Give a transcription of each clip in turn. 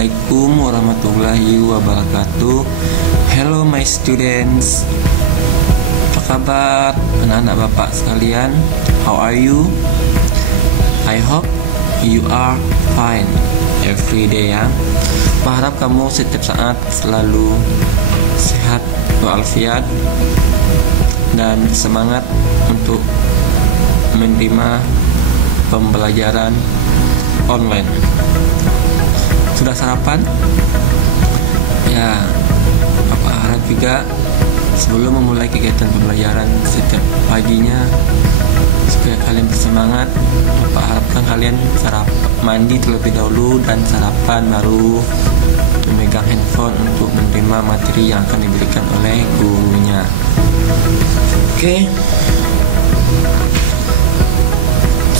Assalamualaikum warahmatullahi wabarakatuh. Hello my students. Apa kabar anak-anak bapak sekalian? How are you? I hope you are fine every day ya. Berharap kamu setiap saat selalu sehat walafiat dan semangat untuk menerima pembelajaran online. Sudah sarapan? Ya, Bapak harap juga sebelum memulai kegiatan pembelajaran setiap paginya, supaya kalian bersemangat, Bapak harapkan kalian mandi terlebih dahulu dan sarapan, baru memegang handphone untuk menerima materi yang akan diberikan oleh gurunya. Oke.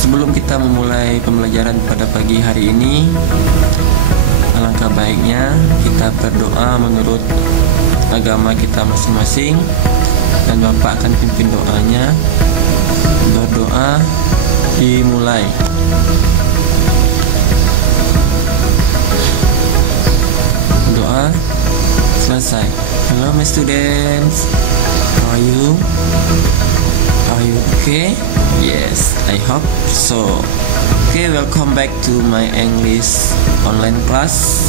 Sebelum kita memulai pembelajaran pada pagi hari ini, alangkah baiknya kita berdoa menurut agama kita masing-masing, dan Bapak akan pimpin doanya. Berdoa dimulai. Doa selesai. Hello my students, how are you? Are you okay? Yes, I hope so. Okay, welcome back to my English online class.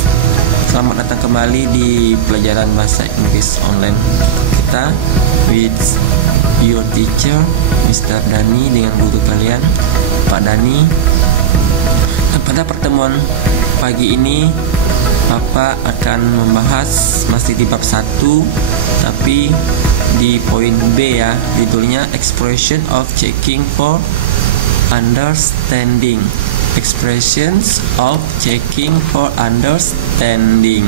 Selamat datang kembali di pelajaran bahasa Inggris online kita with your teacher Mr. Dani, dengan guru kalian Pak Dani. Dan pada pertemuan pagi ini Bapak akan membahas masih di bab 1, tapi di poin B ya, judulnya Expression of Checking for Understanding. Expressions of Checking for Understanding.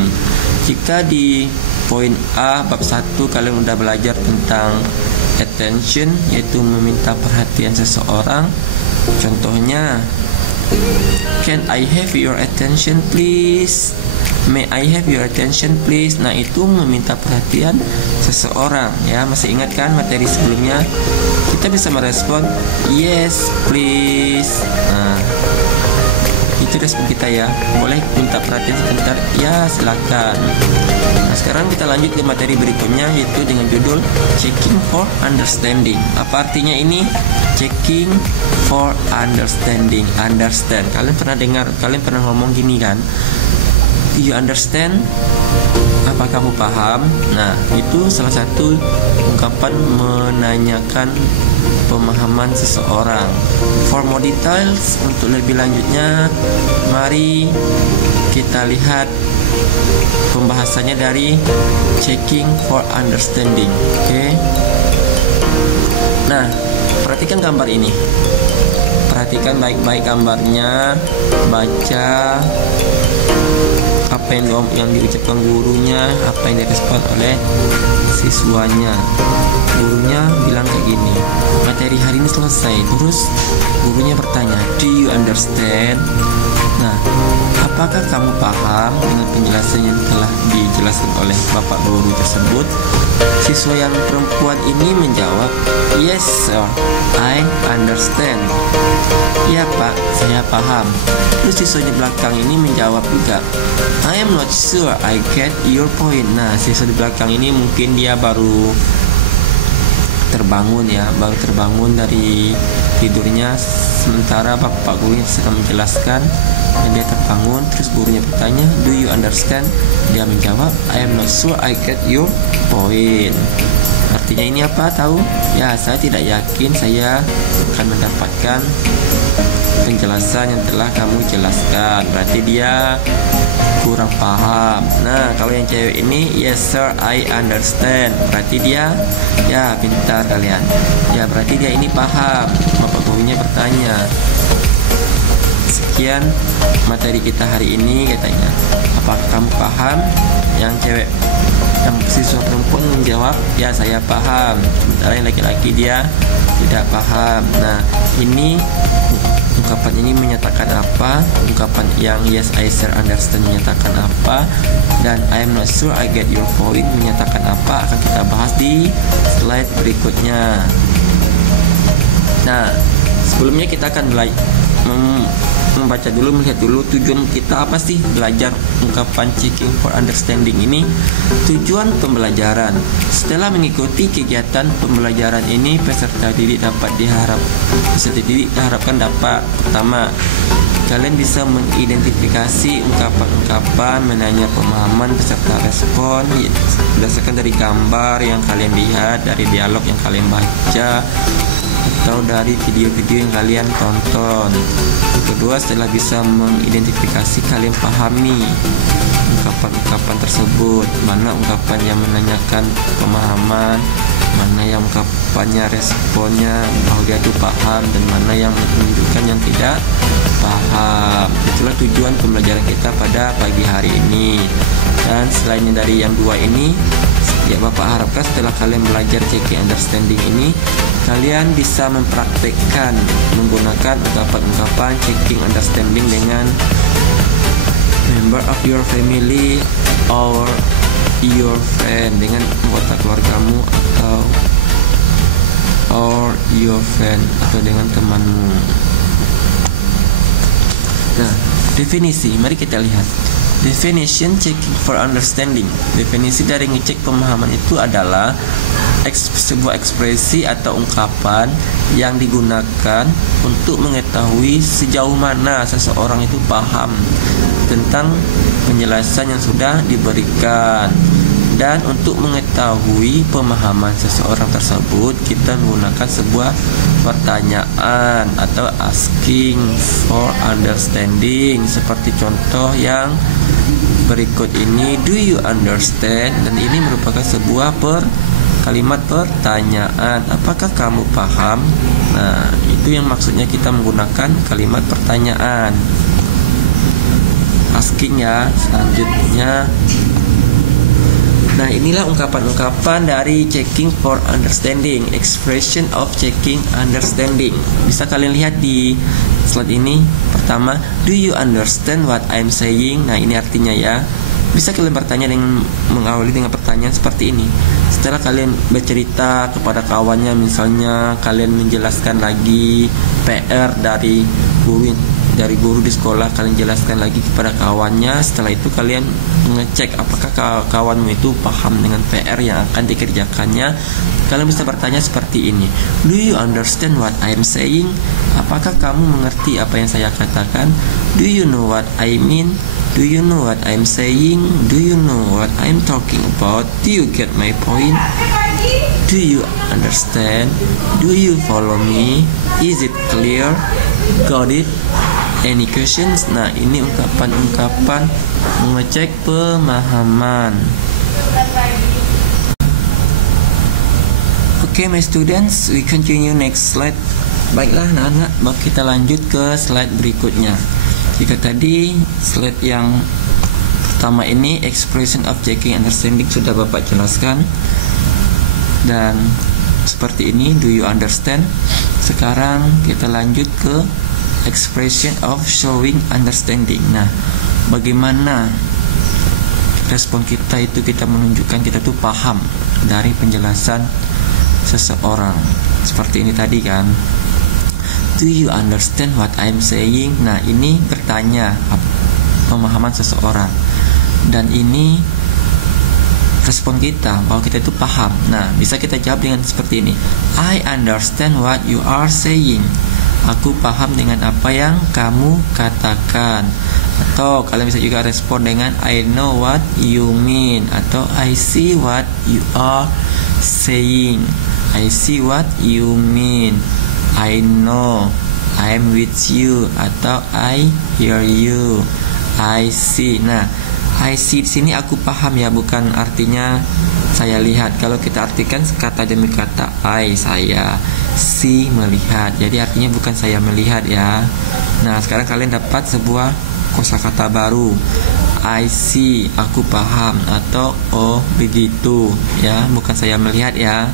Jika di poin A bab 1 kalian udah belajar tentang attention, yaitu meminta perhatian seseorang. Contohnya, can I have your attention please? May I have your attention please? Nah, itu meminta perhatian seseorang ya. Masih ingat kan materi sebelumnya? Kita bisa merespon yes please. Nah, itu respon kita ya. Boleh minta perhatian sebentar? Ya, silakan. Nah, sekarang kita lanjut ke materi berikutnya, yaitu dengan judul Checking for Understanding. Apa artinya ini? Checking for Understanding. Understand. Kalian pernah dengar, kalian pernah ngomong gini kan? Do you understand? Apa kamu paham? Nah, itu salah satu ungkapan menanyakan pemahaman seseorang. For more details, untuk lebih lanjutnya, mari kita lihat pembahasannya dari Checking for Understanding. Oke. Nah, perhatikan gambar ini. Perhatikan baik-baik gambarnya, baca apa yang diucapkan gurunya, apa yang direspon oleh siswanya. Gurunya bilang kayak gini, materi hari ini selesai. Terus gurunya bertanya, do you understand? Nah, apakah kamu paham dengan penjelasan yang telah dijelaskan oleh bapak guru tersebut? Siswa yang perempuan ini menjawab, yes sir, I understand. Ya pak, saya paham. Terus siswa di belakang ini menjawab juga, I am not sure I get your point. Nah, siswa di belakang ini mungkin dia baru terbangun ya, baru terbangun dari tidurnya, sementara bapak gurunya sedang menjelaskan dan dia terbangun. Terus gurunya bertanya, do you understand? Dia menjawab, I am not sure I get your point. Artinya ini apa tahu? Ya, saya tidak yakin saya akan mendapatkan penjelasan yang telah kamu jelaskan. Berarti dia kurang paham. Nah, kalau yang cewek ini, yes sir, I understand. Berarti dia, ya pintar kalian. Ya, berarti dia ini paham. Bapak gurunya bertanya, sekian materi kita hari ini katanya. Apakah kamu paham? Yang cewek, yang siswa perempuan menjawab, ya saya paham. Sementara yang laki-laki dia tidak paham. Nah, ini ungkapan ini menyatakan apa? Ungkapan yang yes I sir understand menyatakan apa? Dan I am not sure I get your point menyatakan apa? Akan kita bahas di slide berikutnya. Nah, sebelumnya kita akan membaca dulu, melihat dulu tujuan kita apa sih belajar ungkapan checking for understanding ini. Tujuan pembelajaran. Setelah mengikuti kegiatan pembelajaran ini, peserta didik diharapkan dapat pertama, kalian bisa mengidentifikasi ungkapan-ungkapan, menanya pemahaman beserta respon berdasarkan dari gambar yang kalian lihat, dari dialog yang kalian baca, atau dari video-video yang kalian tonton. Kedua, setelah bisa mengidentifikasi, kalian pahami ungkapan-ungkapan tersebut, mana ungkapan yang menanyakan pemahaman, mana yang ungkapannya responnya bahwa dia itu paham, dan mana yang menunjukkan yang tidak paham. Itulah tujuan pembelajaran kita pada pagi hari ini. Dan selain dari yang dua ini, ya Bapak harapkan setelah kalian belajar checking understanding ini, kalian bisa mempraktekkan menggunakan ungkapan-ungkapan checking understanding dengan member of your family or your friend, dengan anggota keluargamu atau or your friend, atau dengan temanmu. Nah, definisi, mari kita lihat. Definition checking for understanding. Definisi dari ngecek pemahaman itu adalah sebuah ekspresi atau ungkapan yang digunakan untuk mengetahui sejauh mana seseorang itu paham tentang penjelasan yang sudah diberikan. Dan untuk mengetahui pemahaman seseorang tersebut, kita menggunakan sebuah pertanyaan atau asking for understanding, seperti contoh yang berikut ini. Do you understand? Dan ini merupakan sebuah kalimat pertanyaan. Apakah kamu paham? Nah, itu yang maksudnya kita menggunakan kalimat pertanyaan. Asking ya. Selanjutnya, nah inilah ungkapan-ungkapan dari checking for understanding, expression of checking understanding. Bisa kalian lihat di slide ini. Pertama, do you understand what I'm saying? Nah, ini artinya ya. Bisa kalian bertanya dengan mengawali dengan pertanyaan seperti ini. Setelah kalian bercerita kepada kawannya, misalnya kalian menjelaskan lagi PR dari guru di sekolah, kalian jelaskan lagi kepada kawannya. Setelah itu kalian mengecek apakah kawanmu itu paham dengan PR yang akan dikerjakannya. Kalian bisa bertanya seperti ini. Do you understand what I'm saying? Apakah kamu mengerti apa yang saya katakan? Do you know what I mean? Do you know what I'm saying? Do you know what I'm talking about? Do you get my point? Do you understand? Do you follow me? Is it clear? Got it? Any questions? Nah, ini ungkapan-ungkapan mengecek pemahaman. Okay, my students, we continue next slide. Baiklah anak-anak, kita lanjut ke slide berikutnya. Jika tadi slide yang pertama ini expression of checking understanding sudah Bapak jelaskan, dan seperti ini, do you understand? Sekarang kita lanjut ke expression of showing understanding. Nah, bagaimana respon kita itu, kita menunjukkan kita tuh paham dari penjelasan seseorang. Seperti ini tadi kan. Do you understand what I'm saying? Nah, ini bertanya pemahaman seseorang. Dan ini respon kita bahwa kita itu paham. Nah, bisa kita jawab dengan seperti ini. I understand what you are saying. Aku paham dengan apa yang kamu katakan. Atau kalian bisa juga respon dengan I know what you mean, atau I see what you are saying. I see what you mean. I know, I'm with you, atau I hear you. I see. Nah, I see di sini aku paham ya, bukan artinya saya lihat. Kalau kita artikan kata demi kata, I saya, see melihat. Jadi artinya bukan saya melihat ya. Nah, sekarang kalian dapat sebuah kosakata baru. I see, aku paham, atau oh begitu ya, bukan saya melihat ya.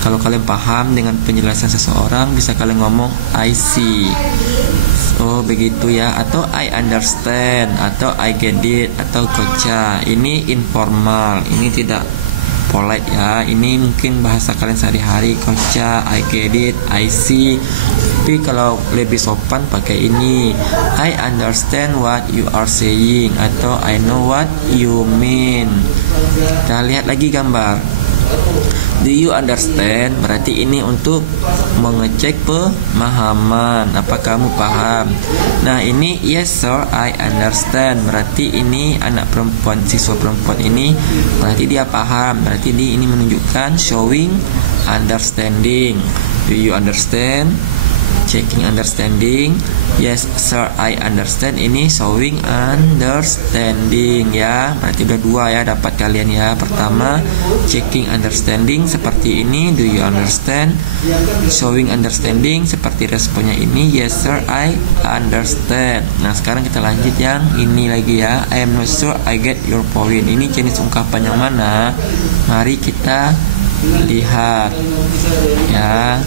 Kalau kalian paham dengan penjelasan seseorang, bisa kalian ngomong I see, oh begitu ya, atau I understand, atau I get it, atau gotcha. Ini informal, ini tidak polite ya. Ini mungkin bahasa kalian sehari-hari, Kocha, I get it, I see. Tapi kalau lebih sopan pakai ini, I understand what you are saying, atau I know what you mean. Kita lihat lagi gambar. Do you understand? Berarti ini untuk mengecek pemahaman. Apa kamu paham? Nah, ini yes sir, I understand. Berarti ini anak perempuan, siswa perempuan ini berarti dia paham. Berarti ini menunjukkan showing understanding. Do you understand? Checking understanding. Yes sir, I understand. Ini showing understanding ya. Berarti udah dua ya dapat kalian ya. Pertama checking understanding seperti ini, do you understand? Showing understanding seperti responnya ini, yes sir, I understand. Nah, sekarang kita lanjut yang ini lagi ya. I am not sure I get your point. Ini jenis ungkapan yang mana? Mari kita lihat ya.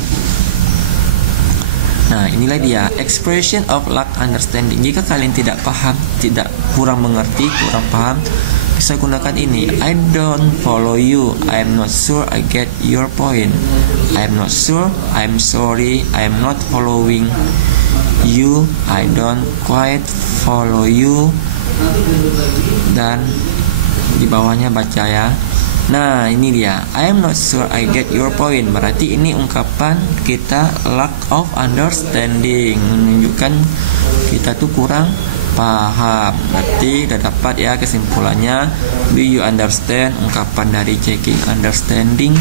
Nah, inilah dia expression of lack understanding. Jika kalian tidak paham, tidak kurang mengerti, kurang paham, bisa gunakan ini. I don't follow you. I am not sure I get your point. I am not sure. I am sorry. I am not following you. I don't quite follow you. Dan di bawahnya baca ya. Nah, ini dia. I am not sure I get your point. Berarti ini ungkapan kita lack of understanding, menunjukkan kita tuh kurang paham. Berarti udah dapat ya kesimpulannya. Do you understand? Ungkapan dari checking understanding.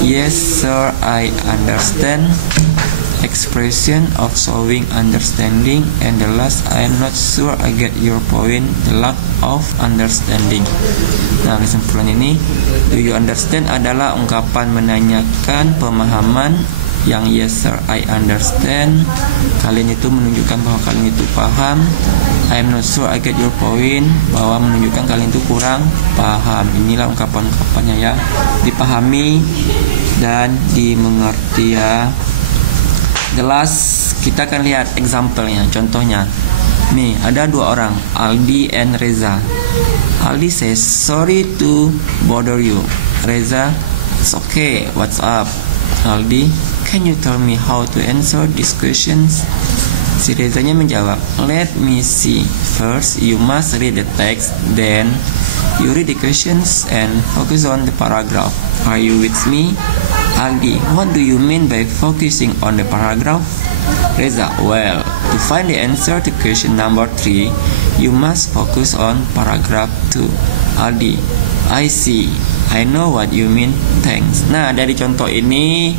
Yes sir, I understand. Expression of showing understanding. And the last, I am not sure I get your point, the lack of understanding. Nah, kesimpulan ini, do you understand adalah ungkapan menanyakan pemahaman. Yang yes sir, I understand, kalian itu menunjukkan bahwa kalian itu paham. I am not sure I get your point, bahwa menunjukkan kalian itu kurang paham. Inilah ungkapan-ungkapannya ya, dipahami dan dimengerti ya. Jelas, kita akan lihat example-nya, contohnya. Nih, ada dua orang, Aldi and Reza. Aldi says, sorry to bother you. Reza, it's okay, what's up? Aldi, can you tell me how to answer these questions? Si Rezanya menjawab, let me see. First, you must read the text, then you read the questions and focus on the paragraph. Are you with me? Aldi, what do you mean by focusing on the paragraph? Reza, well, to find the answer to question number 3, you must focus on paragraph 2. Aldi, I see. I know what you mean. Thanks. Nah, dari contoh ini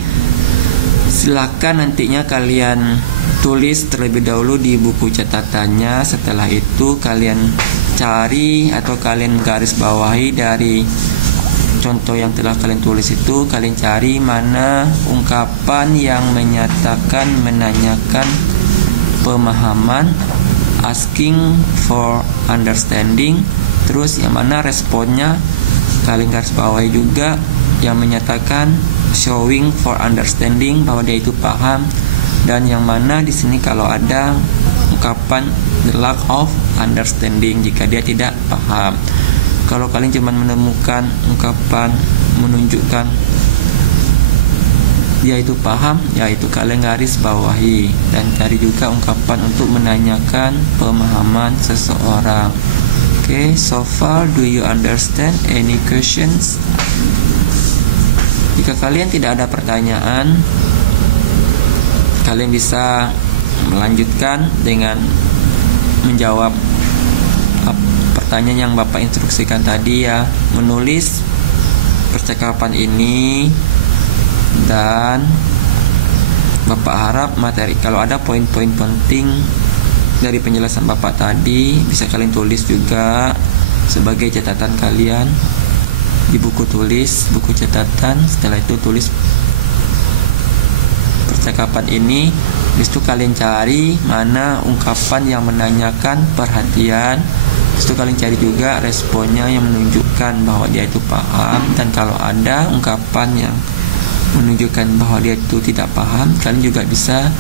silakan nantinya kalian tulis terlebih dahulu di buku catatannya. Setelah itu kalian cari atau kalian garis bawahi dari contoh yang telah kalian tulis itu, kalian cari mana ungkapan yang menyatakan menanyakan pemahaman, asking for understanding, terus yang mana responnya kalian garis bawahi juga yang menyatakan showing for understanding, bahwa dia itu paham, dan yang mana di sini kalau ada ungkapan the lack of understanding jika dia tidak paham. Kalau kalian cuma menemukan ungkapan menunjukkan dia itu paham, yaitu kalian garis bawahi, dan cari juga ungkapan untuk menanyakan pemahaman seseorang. Okay, so far do you understand any questions? Jika kalian tidak ada pertanyaan, kalian bisa melanjutkan dengan menjawab pertanyaan yang Bapak instruksikan tadi ya, menulis percakapan ini, dan Bapak harap materi, kalau ada poin-poin penting dari penjelasan Bapak tadi, bisa kalian tulis juga sebagai catatan kalian di buku tulis, buku catatan. Setelah itu tulis percakapan ini. Habis itu kalian cari mana ungkapan yang menanyakan perhatian. Habis itu kalian cari juga responnya yang menunjukkan bahwa dia itu paham. Dan kalau ada ungkapan yang menunjukkan bahwa dia itu tidak paham, kalian juga bisa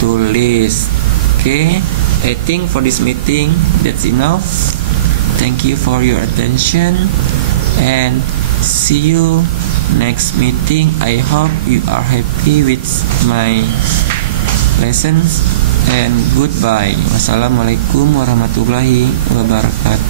tulis. Okay, I think for this meeting that's enough. Thank you for your attention, and See you next meeting. I hope you are happy with my lessons, and goodbye. Wassalamualaikum warahmatullahi wabarakatuh.